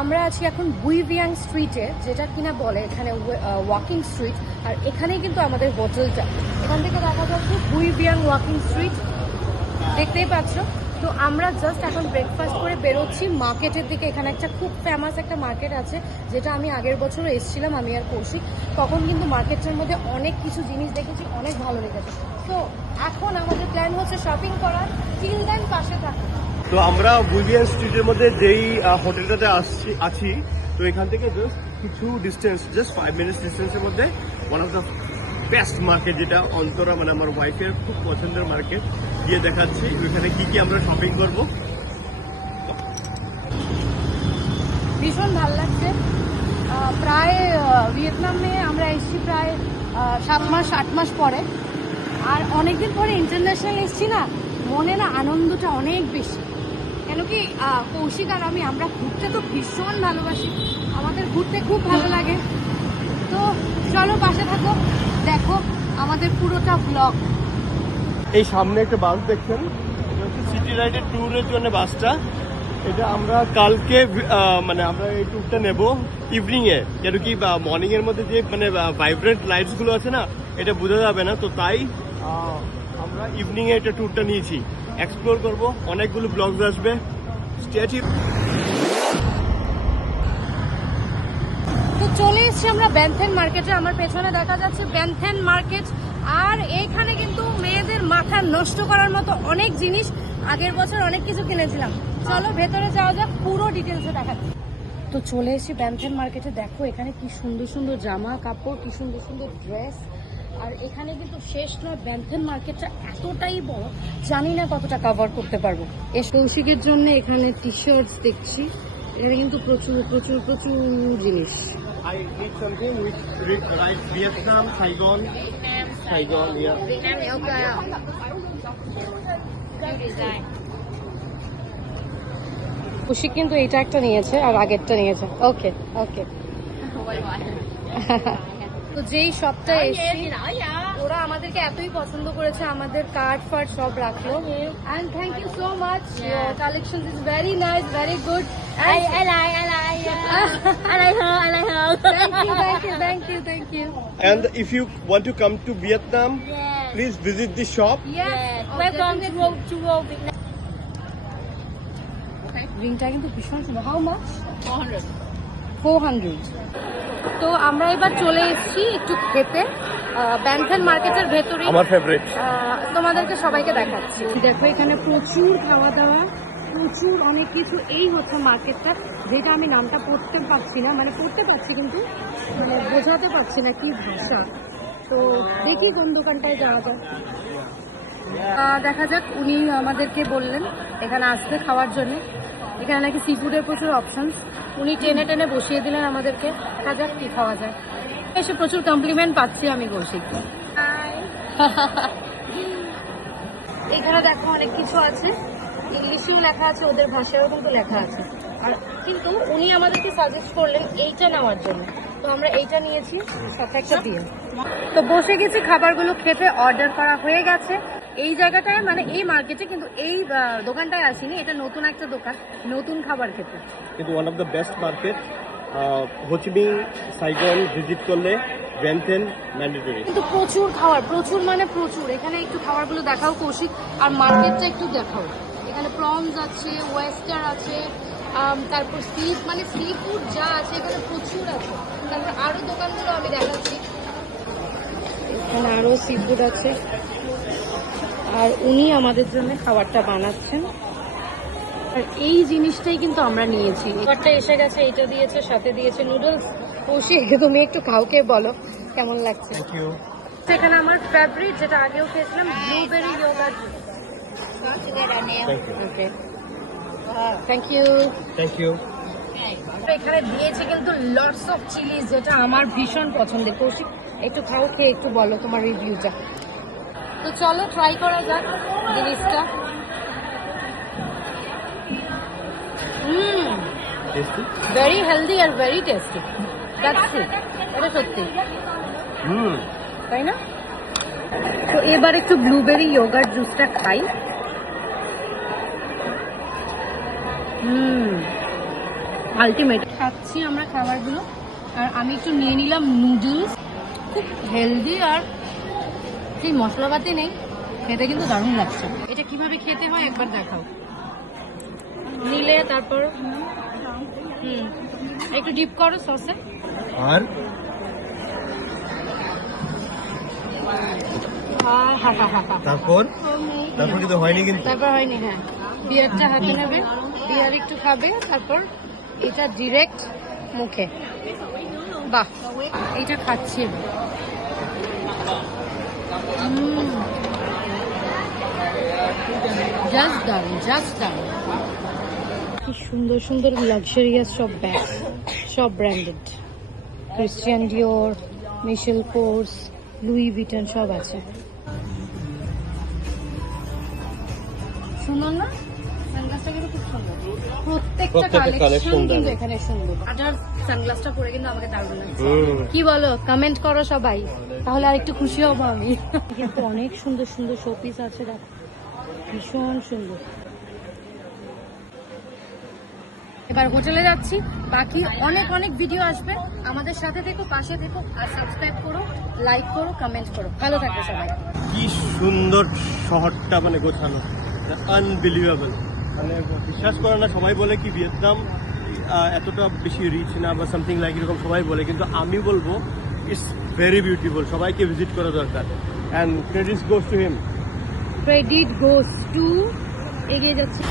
আমরা আছি এখন বুইভিয়াং স্ট্রিটে, যেটা কিনা বলে এখানে ওয়াকিং স্ট্রিট। আর এখানেই কিন্তু আমাদের হোটেলটা, এখান থেকে দেখা যাচ্ছে বুইভিয়াং ওয়াকিং স্ট্রিট, দেখতেই পাচ্ছ। তো আমরা জাস্ট এখন ব্রেকফাস্ট করে বেরোচ্ছি মার্কেটের দিকে। এখানে একটা খুব ফেমাস একটা মার্কেট আছে, যেটা আমি আগের বছরও এসেছিলাম, আমি আর কৌশিক। তখন কিন্তু মার্কেটের মধ্যে অনেক কিছু জিনিস দেখেছি, অনেক ভালো লেগেছে। তো এখন আমাদের প্ল্যান হচ্ছে শপিং করার। টিল দেন পাশে থাকুন। তো আমরা বুইভিয়ান স্ট্রিটের মধ্যে যেই হোটেলটাতে আছি, তো এখান থেকে জাস্ট কিছু ডিস্টেন্স, জাস্ট 5 মিনিটস ডিস্টেন্সের মধ্যে one of the best market, যেটা অন্তরা মানে আমার ওয়াইফের খুব পছন্দের মার্কেট, গিয়ে দেখাচ্ছি ওইখানে কি কি আমরা শপিং করব। ভীষণ ভালো লাগছে। প্রায় ভিয়েতনামে আমরা এসেছি প্রায় 7 মাস 8 মাস পরে, আর অনেকদিন পরে ইন্টারন্যাশনাল এসেছি না, মনে না আনন্দটা অনেক বেশি। কেন কি কৌশিক আর আমরা ঘুরতে তো ভীষণ ভালোবাসি, আমাদের ঘুরতে খুব ভালো লাগে। তো চলো পাশে থাকো, দেখো আমাদের পুরোটা ব্লগ। এই সামনে একটা বাস দেখছেন, এটা হচ্ছে সিটি রাইডের ট্যুরের জন্য বাসটা। এটা আমরা কালকে মানে আমরা এই ট্যুরটা নেব ইভিনিং এ, কেন কি মর্নিং এর মধ্যে যে মানে ভাইব্রেন্ট লাইটস গুলো আছে না, এটা বোঝা যাবে না। তো তাই আমরা ইভিনিং এ এটা ট্যুরটা নিয়েছি, এক্সপ্লোর করব, অনেকগুলো ব্লগস আসবে। Stay tune. তো চলে এসেছি আমরা ব্যানথেন মার্কেটে। আমার পেছনে দেখা যাচ্ছে ব্যানথেন মার্কেট। আর এইখানে কিন্তু মেয়েদের মাথা নষ্ট করার মতো অনেক জিনিস, আগের বছর অনেক কিছু কিনেছিলাম। চলো ভেতরে যাওয়া যাক, পুরো ডিটেলসে দেখাচ্ছি। তো চলে এসেছি ব্যানথেন মার্কেটে। দেখো এখানে কি সুন্দর সুন্দর জামা কাপড়, কি সুন্দর সুন্দর ড্রেস। আর এখানে কিন্তু শেষ নয়, ব্যানথেন মার্কেটটা এতটাই বড়, জানি না কতটা কভার করতে পারবো। এই কৌশিকের জন্য এখানে টি শার্টস দেখছি, এটা কিন্তু প্রচুর প্রচুর প্রচুর জিনিস। I need something which writes Vietnam, Saigon, yeah. Kaushik কিন্তু এটা একটা নিয়েছে আর আগেরটা নিয়েছে। ওকে ওকে। তো যেই শপটা এসেছি, ওরা আমাদেরকে এতই পছন্দ করেছে, আমাদের কার্ড ফার্ড সব রাখলো। And thank you so much, your collections is very nice, very good. I like her. Thank you. And if you want to come to Vietnam, please visit the shop. Yes. Welcome to Vietnam. রিংটা কিন্তু ভীষণ সুন্দর। How much? 400. 400। তো আমরা এবার চলে এসেছি একটু খেতে ব্যানথেন মার্কেটের ভেতরে। আমার ফেভারিট। তোমাদেরকে সবাইকে দেখাচ্ছি। দেখো এখানে প্রচুর খাওয়া দাওয়া, প্রচুর অনেক কিছু। এই হচ্ছে মার্কেটটা, যেটা আমি নামটা পড়তে পারছি না, মানে পড়তে পারছি কিন্তু মানে বোঝাতে পারছি না কি ভাষা। তো দেখি কোন দোকানটায় যাওয়া যায়। দেখা যাক। উনি আমাদেরকে বললেন এখানে আসতে খাওয়ার জন্য। এখানে নাকি সি ফুডের প্রচুর অপশনস, উনি টেনে টেনে বসিয়ে দিলেন আমাদেরকে। দেখা যাক কি খাওয়া যায়। এসে প্রচুর কমপ্লিমেন্ট পাচ্ছি আমি কৌশিক। এখানে দেখো অনেক কিছু আছে, ইংলিশেও লেখা আছে, ওদের ভাষায়ও কিন্তু লেখা আছে। আর কিন্তু উনি আমাদেরকে সাজেস্ট করলেন এইটা নেওয়ার জন্য, তো আমরা এইটা নিয়েছি, সাথে একটা দিয়ে। তো বসে গেছি খাবারগুলো খেতে, অর্ডার করা হয়ে গেছে। এই জায়গাটায় মানে এই মার্কেটে, কিন্তু এই দোকানটায় আসিনি, এটা নতুন একটা দোকান, নতুন খাবার খেতে। কিন্তু one of the best market. Ho Chi Minh Saigon visit করলে ব্যানথেন ম্যান্ডেটরি। কিন্তু প্রচুর খাবার, প্রচুর মানে প্রচুর। এখানে একটু খাবারগুলো দেখাও কৌশিক, আর মার্কেটটা একটু দেখাও। এখানে প্রনস আছে, ওয়েস্টার আছে, তারপর সি ফুড যা আছে এখানে প্রচুর আছে। তারপর আরো দোকানগুলো আমি দেখাচ্ছি, এখানে আরো সি ফুড আছে। আর উনি আমাদের জন্য খাবারটা বানাচ্ছেন। আর এই জিনিসটাই কিন্তু আমরা নিয়েছি। খাবারটা এসে গেছে, এটা দিয়েছে, সাথে দিয়েছে নুডলস। কৌশিক তুমি একটু কাউকে বলো কেমন লাগছে। Thank you. এখানে আমার ফেভারিট, যেটা আগেও খেয়েছিলাম, blueberry yogurt. Okay thank you. Thank you. এখানে দিয়েছে কিন্তু লটস অফ চিলিজ, যেটা আমার ভীষণ পছন্দের। কৌশিক একটু খাও, খেয়ে একটু বলো তোমার রিভিউটা। তো চলো ট্রাই করা যাক জিনিসটা। Very healthy are very tasty. That's true, এটা সত্যি, তাই না? তো এবার একটু ব্লুবেরি ইয়োগার্ট জুসটা খাই। আলটিমেট। খাচ্ছি আমরা খাবারগুলো, আর আমি একটু নিয়ে নিলাম নুডলস। খুব হেলদি আর সেই মশলাপাতি নেই, খেতে কিন্তু দারুণ লাগছে। এটা কিভাবে খেতে হয় একবার দেখাও। নিলে তারপর একটু ডিপ করো সসে। আর তারপর কিন্তু হয়নি, কিন্তু তারপর হয়নি। হ্যাঁ, বিয়ারটা হাতে নেবে, বিয়ার একটু খাবে, তারপর এটা ডিরেক্ট মুখে। বাহ, এইটা খাচ্ছি এবার। জাস্ট দারুন, জাস্ট দারুন। কি সুন্দর সুন্দর লাক্সারিয়াস সব ব্যাগ, সব ব্র্যান্ডেড। ক্রিশ্চিয়ান ডিওর, মিশেল কোর্স, লুই ভিটন সব আছে। সুন্দর না? সানগ্লাসটা কিন্তু খুব সুন্দর। প্রত্যেকটা কালেকশন কিন্তু এখানে সুন্দর। আর সানগ্লাসটা পরে কিন্তু আমাকে দারুণ লাগছে। কি বলো, কমেন্ট করো সবাই, তাহলে আর একটু খুশি হবো আমি। কিন্তু অনেক সুন্দর সুন্দর শোপিস আছে, দেখো ভীষণ সুন্দর। এবার হোটেলে যাচ্ছি, বাকি অনেক অনেক ভিডিও আসবে। আমাদের সাথে থেকো, পাশে থেকো, আর সাবস্ক্রাইব করো, লাইক করো, কমেন্ট করো। ভালো থাকবে সবাই। কি সুন্দর শহরটা, মানে গোছানো, আনবিলিভেবল। মানে বিশ্বাস করে না, সবাই বলে কি ভিয়েতনাম এতটা বেশি রিচ না বা সামথিং লাইক এরকম সবাই বলে, কিন্তু আমি বলবো ইটস ভেরি বিউটিফুল। সবাইকে ভিজিট করা দরকার। And credit goes to him. Credit goes to, এগিয়ে যাচ্ছি।